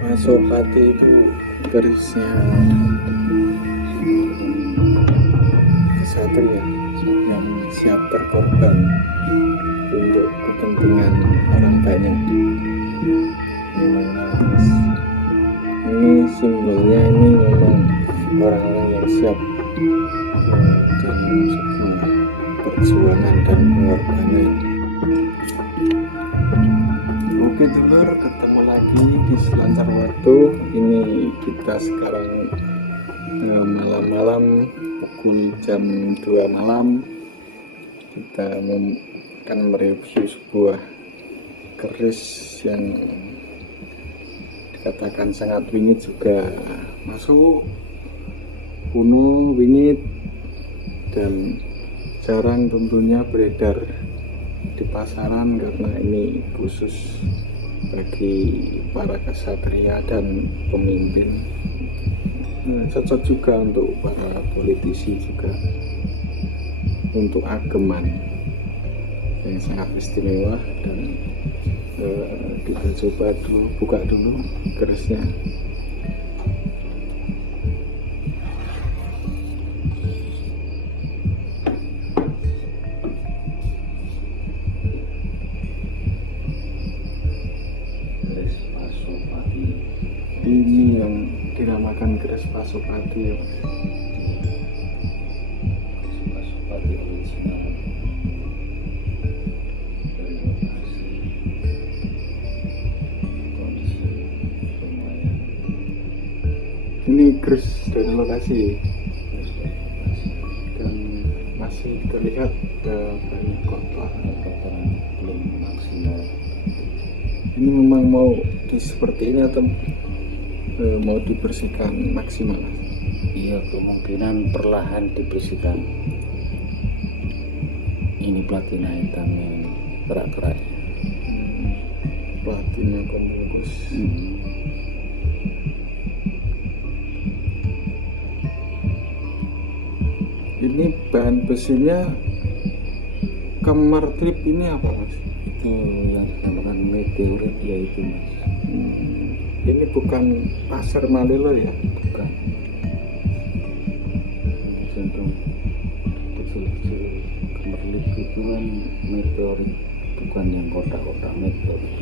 Masuk hati itu garisnya kesatria yang siap berkorban untuk kepentingan orang banyak. Ini simbolnya ini memang orang-orang yang siap dalam sebuah perjuangan dan pengorbanan. Oke dulur, ketemu lagi di Selancar Waktu. Ini kita sekarang malam-malam pukul jam 2 malam. Kita akan mereview sebuah keris yang dikatakan sangat wingit, juga masuk kuno, wingit, dan jarang tentunya beredar di pasaran karena ini khusus bagi para kesatria dan pemimpin. Cocok juga untuk para politisi, juga untuk ageman yang sangat istimewa. Dan kita coba dulu, buka dulu kerisnya. Ini yang dinamakan keris Pasopati ya. Pasopati original dari lokasi kondisi lumayan. Ini keris dari lokasi dan masih terlihat banyak kotoran belum maksimal. Ini memang mau seperti ini atau mau dibersihkan maksimal? Iya, kemungkinan perlahan dibersihkan. Ini platina hitam ini kerak-keraknya. Platina pembungkus. Ini bahan besinya Kemar Trip, ini apa mas? Itu yang dinamakan meteorit ya itu mas. Ini bukan pasar Malilo ya? Bukan. Cenderung kecil-kecil kemerlip itu kan meteorit, bukan yang kotak-kotak meteorit.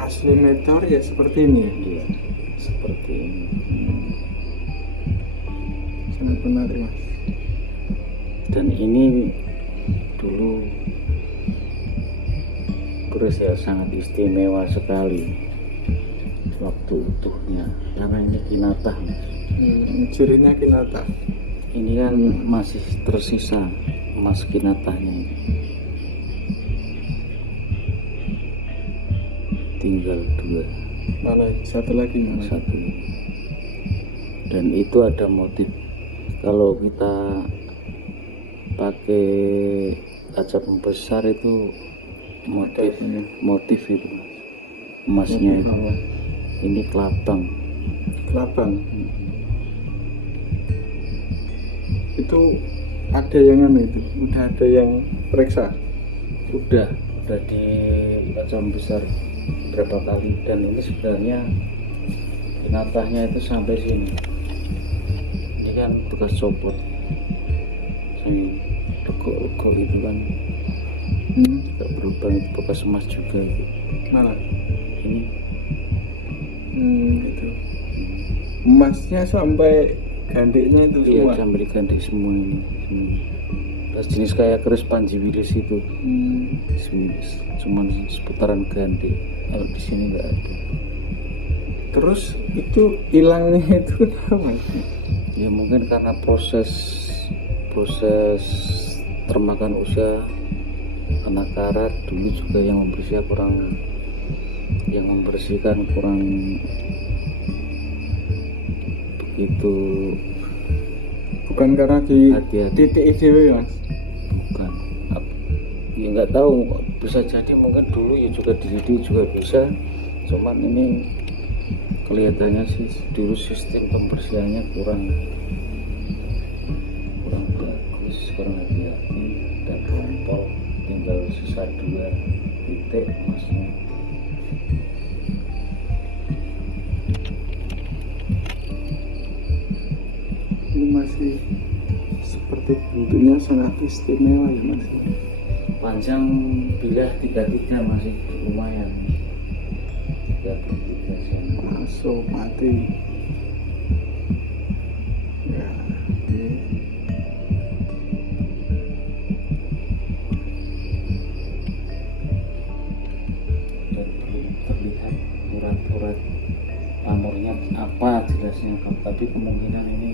Asli meteor ya seperti ini ya? Iya, seperti ini. Sangat menarik mas. Dan ini dulu keris ya sangat istimewa sekali waktu utuhnya, karena ini kinatah. Cirinya kinata. Ini kan masih tersisa emas kinatahnya ini. Tinggal dua, Mana satu lagi mana? satu. Dan itu ada motif. Kalau kita pakai kaca pembesar itu motif itu emasnya itu. Ini kelabang. Itu ada yang itu, udah ada yang periksa. Udah di kaca besar berapa kali, dan ini sebenarnya kinatahnya itu sampai sini. Ini kan bekas copot, yang rego itu kan tidak berubah, itu bekas emas juga itu. Mana? Ini Itu emasnya sampai gandeknya itu iya, semua. sampai diganti semua ini. Terus jenis kayak keris Panji Wilis itu, cuman seputaran gandek. Kalau di sini nggak ada. Terus itu hilangnya itu kenapa? Ya mungkin karena proses termakan usia anak karat dulu juga, yang membersihkan kurang begitu. Bukan karena di Hati-hati. titik IDW mas? Bukan. Ya nggak tahu, bisa jadi mungkin dulu ya juga dididik juga bisa. Cuman ini kelihatannya sih dulu sistem pembersihannya kurang bagus, kurang hati-hati, dan rompol tinggal sisa 2 titik emasnya. masih seperti bentuknya sangat istimewa ya mas. Panjang bilah 33 masih lumayan, 33 cm. Masuk mati ya. Ini Dan belum terlihat urat-urat pamornya apa jelasnya, tapi kemungkinan ini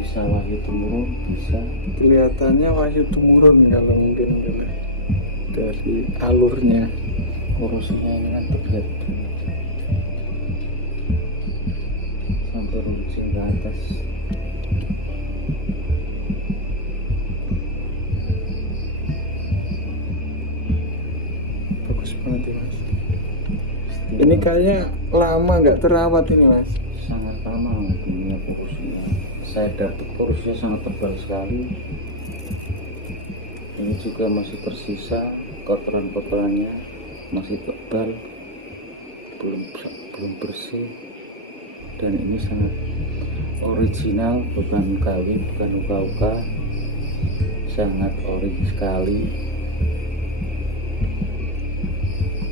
bisa wahyu temurun, bisa kelihatannya wahyu temurun kalau mungkin dari alurnya. korosinya ini kan terlihat sampai runcing ke atas. Bagus banget ya mas. Ini kayaknya lama nggak terawat ini mas. Sangat lama punya korosinya. Saya dapat korosinya sangat tebal sekali. Ini juga masih tersisa kotoran-kotorannya, masih tebal, belum bersih. Dan ini sangat original, bukan kawin, bukan uka-uka, sangat ori sekali.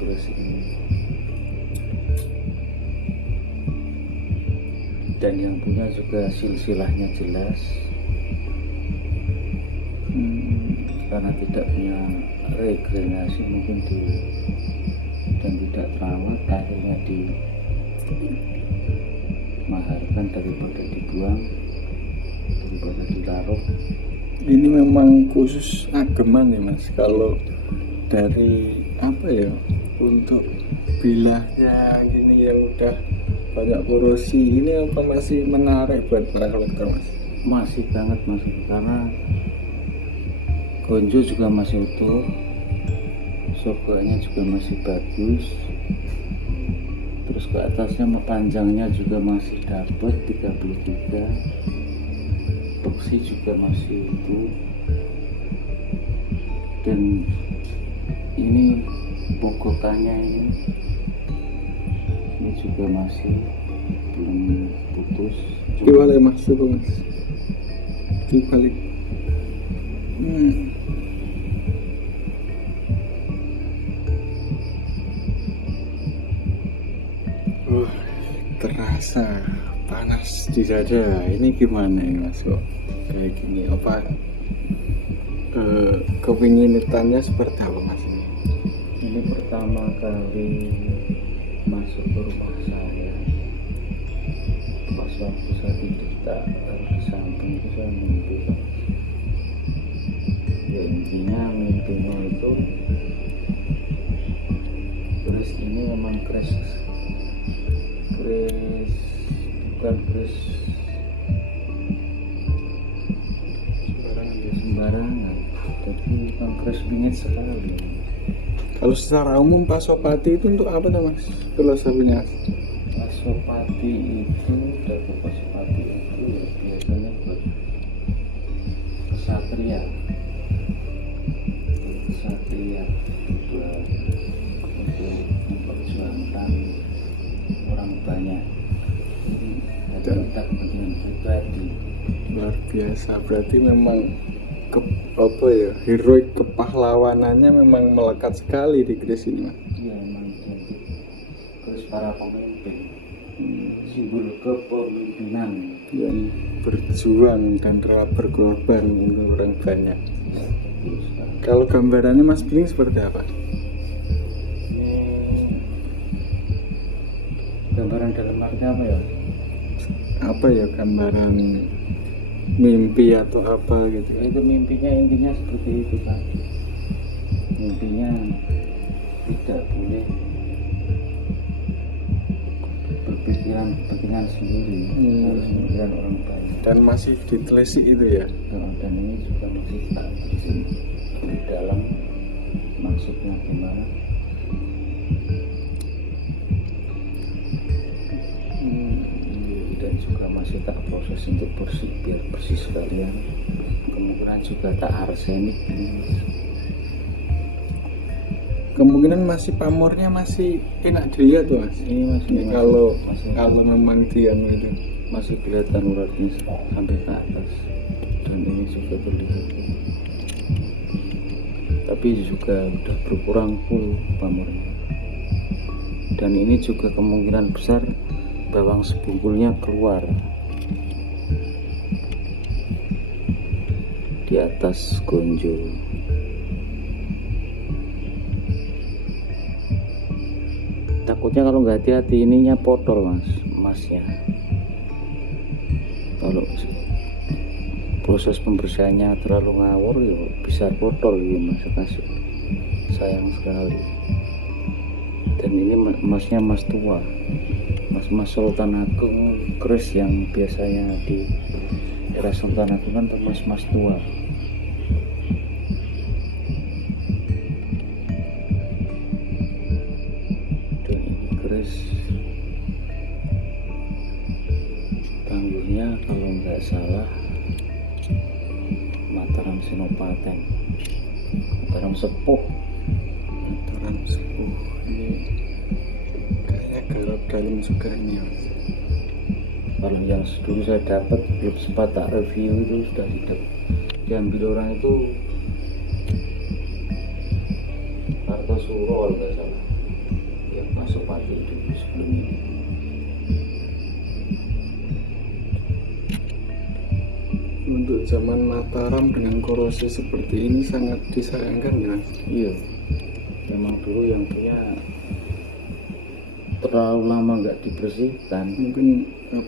Terus ini, dan yang punya juga silsilahnya jelas. Karena tidak punya regenerasi mungkin dulu dan tidak terawat, akhirnya dimaharkan daripada dibuang, daripada ditaruh. Ini memang khusus ageman ya mas. Kalau dari apa ya, untuk bilahnya gini yang udah banyak korosi, ini apa masih menarik buat para kolektor mas? Masih banget, masih, karena gonjo juga masih utuh, sogonya juga masih bagus, terus ke atasnya panjangnya juga masih dapat 33, beksi juga masih utuh, dan ini bogokannya ini juga masih belum putus. Dibalik mas, coba mas, dibalik. Terasa panas di dada. Ini gimana ya mas kok kayak gini? Apa kepinginannya seperti apa mas ini? Ini pertama kali masuk ke rumah saya. Pas waktu saya tidur tak di samping itu saya mimpi. Ya intinya mimpinya itu keris ini memang keris bukan keris sembarangan, tapi bukan keris bingit sekali. Kalau secara umum pasopati itu untuk apa tuh mas? Filosofinya? Pasopati itu, dagu pasopati itu biasanya buat kesatria, buat untuk memperjuangkan orang banyak. Dan kita kepentingan pribadi. Luar biasa, berarti memang apa ya, heroik kepahlawanannya memang melekat sekali di keris ini mas. Iya, memang identik keris para pemimpin, simbol kepemimpinan Yang berjuang dan rela berkorban untuk orang banyak. Kalau gambarannya mas Bling seperti apa? Gambaran dalam arti apa ya? Apa ya, gambaran mimpi atau apa gitu? Itu mimpinya intinya seperti itu kan. Mimpinya tidak boleh berpikiran sendiri, harus memikirkan orang banyak. Dan masih ditelisik itu ya? Dan ini juga masih tak di dalam maksudnya gimana. Dan juga masih tak proses untuk bersih, biar bersih sekalian. Kemungkinan juga tak arsenik. Kemungkinan masih pamornya masih enak dilihat tuh mas. Ini masih Kalau memang diam itu. masih kelihatan uratnya sampai ke atas, dan ini juga terlihat, tapi juga udah berkurang full pamornya. Dan ini juga kemungkinan besar bawang sebungkulnya keluar di atas gonjo. Takutnya kalau nggak hati-hati ininya potol emasnya. Kalau proses pembersihannya terlalu ngawur ya bisa potol ya mas, kasih sayang sekali. Dan ini emasnya emas tua, mas Sultan Agung keris yang biasanya di era Sultan Agung kan emas tua. Dan ini keris tanggulnya kalau nggak salah Mataram Senopaten, Mataram Sepuh. Mataram Sepuh ini kayak garap dalam juga ini ya. Kalau yang dulu saya dapat belum sempat tak review itu sudah diambil orang itu Kartosuro kalau nggak salah, yang masuk pagi dulu sebelum ini. Untuk zaman Mataram dengan korosi seperti ini sangat disayangkan ya. Iya, memang dulu yang punya terlalu lama nggak dibersihkan. Mungkin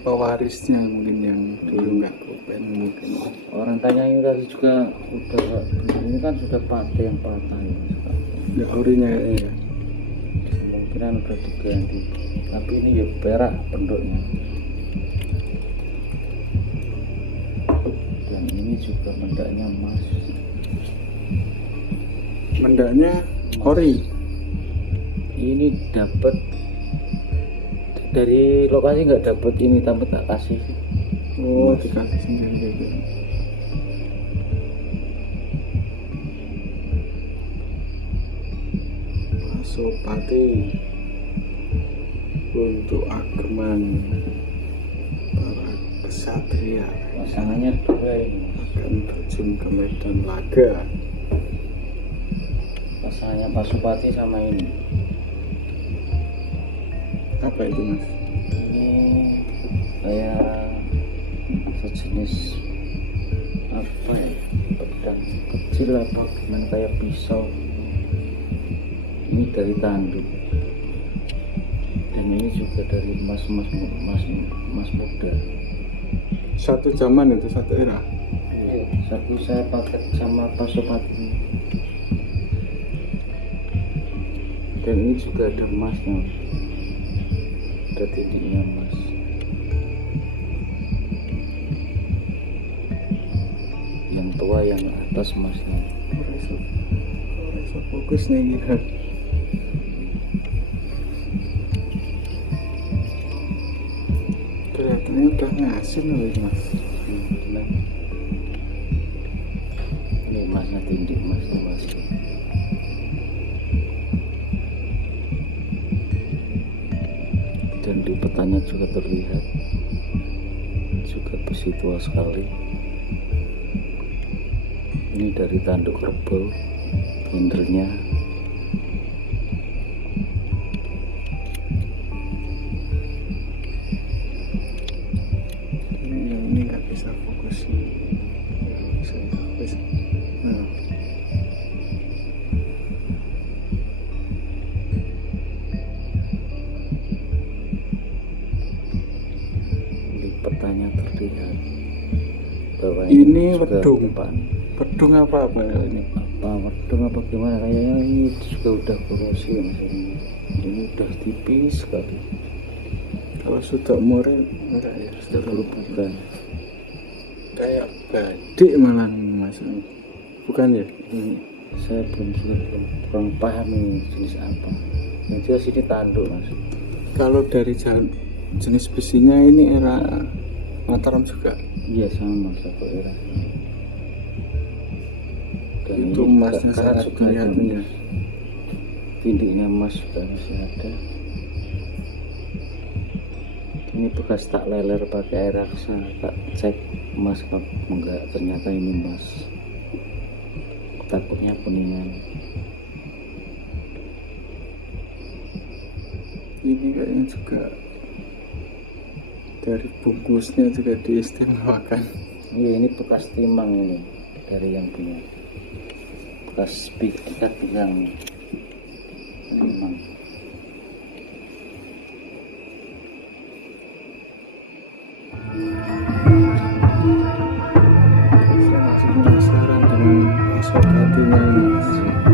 pewarisnya mungkin yang dulu nggak kopen mungkin. Orang tanya ini tadi juga udah, ini kan sudah patah yang patah ya. Ya orinya ya. Kemungkinan udah diganti, tapi ini ya perak bentuknya. Dan ini juga mendaknya emas. Mendaknya ori. Ini dapat dari lokasi, nggak dapat ini, tapi tak kasih. Oh, dikasih sendiri gitu. Pasopati untuk ageman para kesatria Pasangannya dua ini. akan terjun ke medan laga. Pasangannya Pasupati sama ini. Apa itu mas? Ini kayak sejenis apa ya, pedang kecil apa gimana, kayak pisau. Ini dari tanduk, dan ini juga dari emas muda. Satu zaman itu, satu era. Iya, satu saya pakai sama Pasopati. Dan ini juga ada emasnya, ada titiknya emas. Yang tua, yang atas emasnya. Fokus nih gitu. Kelihatannya udah ngasin loh ini mas. Ini emasnya tindik, emas. Dan di petanya juga terlihat juga besi tua sekali. Ini dari tanduk kerbau, handle-nya. Ini nggak bisa fokus. Nah. Di petanya terlihat bahwa Ini juga wedung. depan. Pedung apa ini? Apa wedung apa gimana, kayaknya ini juga udah korosi ya mas. Ini udah tipis sekali. Kalau sudah umurnya enggak ya, Sudah berbukan. kayak badik malah mas. Bukan ya? Ini saya belum kurang paham ini jenis apa. Yang jelas ini tanduk mas. Kalau dari jenis besinya ini era Mataram juga. Iya sama satu era. Dan Itu ini emasnya karat sangat juga ada, kelihatan ya. tindiknya emas juga masih ada. Ini bekas tak leler pakai air raksa, tak cek emas enggak, ternyata ini emas. Takutnya kuningan. Ini kayaknya juga dari bungkusnya juga diistimewakan. Iya, ini bekas timang ini dari yang punya. Bekas ikat pinggang timang. Saya masih penasaran dengan sosok hatinya ini.